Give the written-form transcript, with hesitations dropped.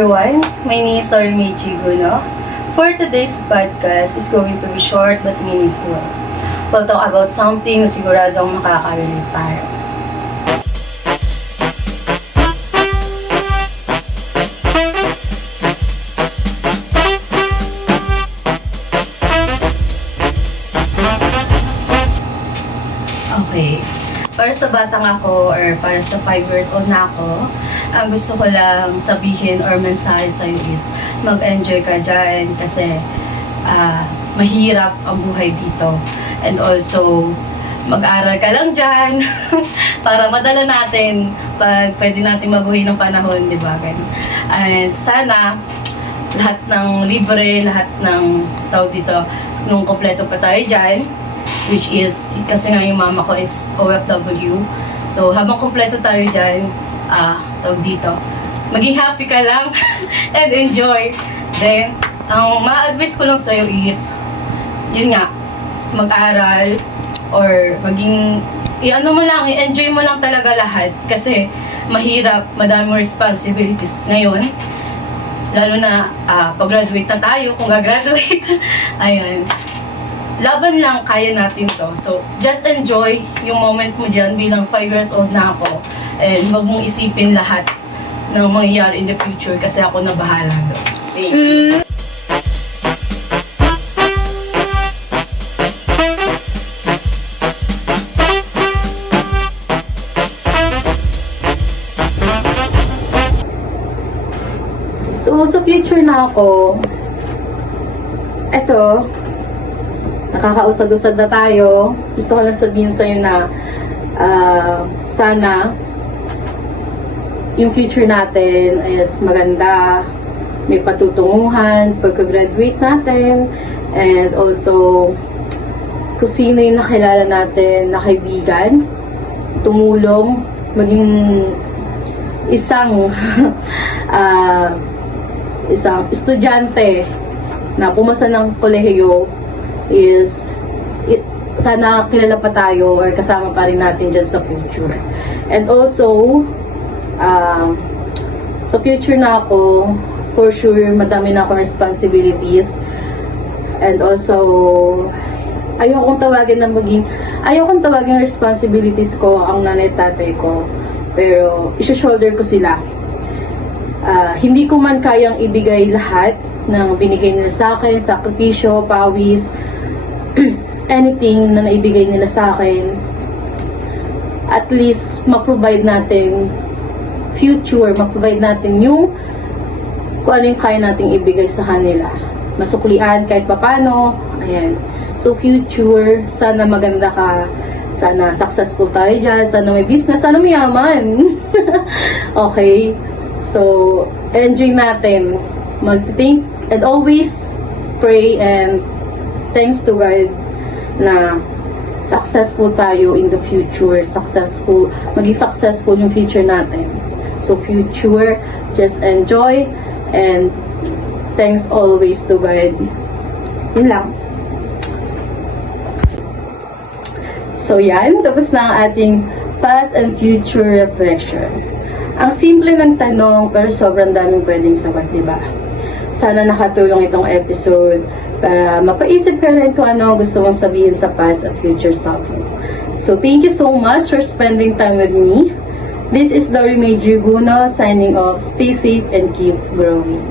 everyone, my name is Tori Guno. For today's podcast is going to be short but meaningful. We'll talk about something na siguradong makaka-relate tayo. Okay. Para sa batang ako or para sa 5 years old na ako, ang gusto ko lang sabihin or mensahe sa'yo is mag-enjoy ka dyan kasi mahirap ang buhay dito. And also, mag-aral ka lang dyan para madala natin pag pwede natin mabuhay ng panahon, di ba? And sana, lahat ng libre, lahat ng tawag dito, nung kompleto pa tayo dyan, which is, kasi nga yung mama ko is OFW. So, habang kompleto tayo dyan, tawag dito, maging happy ka lang and enjoy. Then, ang ma-advise ko lang sa'yo is, yun nga, mag-aral or maging, i-ano mo lang, i-enjoy mo lang talaga lahat. Kasi, mahirap, madaming responsibilities ngayon. Lalo na, pag-graduate na tayo, kung gagraduate, ayan. Laban lang, kaya natin to. So, just enjoy yung moment mo dyan bilang 5 years old na ako. And huwag mong isipin lahat ng mangyayari in the future kasi ako na bahala doon. Thank you. So, sa future na ako, eto, nakakausad-usad na tayo. Gusto ko lang sabihin sa'yo na sana yung future natin is maganda, may patutunguhan pagka-graduate natin, and also kung sino yung nakilala natin na kaibigan, tumulong, maging isang isang estudyante na pumasa ng kolehiyo is sana kilala pa tayo or kasama pa rin natin dyan sa future. And also, sa future na ako, for sure, madami na akong responsibilities. And also, ayokong tawagin responsibilities ko ang nanay tatay ko. Pero, iso-shoulder ko sila. Hindi ko man kayang ibigay lahat ng binigay nila sa akin, sakripisyo, pawis, anything na naibigay nila sa akin, at least ma-provide natin future, ma-provide natin yung kung ano yung kaya nating ibigay sa kanila, masuklian kahit papano, ayan. So future, sana maganda ka, sana successful tayo dyan, sana may business, sana may yaman. Okay, so enjoy natin, mag-think and always pray and thanks to God na successful tayo in the future, maging successful yung future natin. So future, just enjoy and thanks always to God. Yun lang. So yan, tapos na ang ating past and future reflection. Ang simple ng tanong pero sobrang daming pwedeng sagot, diba? Sana nakatulong itong episode para mapaisip ka rin kung ano ang gusto mong sabihin sa past at future self mo. So, thank you so much for spending time with me. This is Dori Guno signing off. Stay safe and keep growing.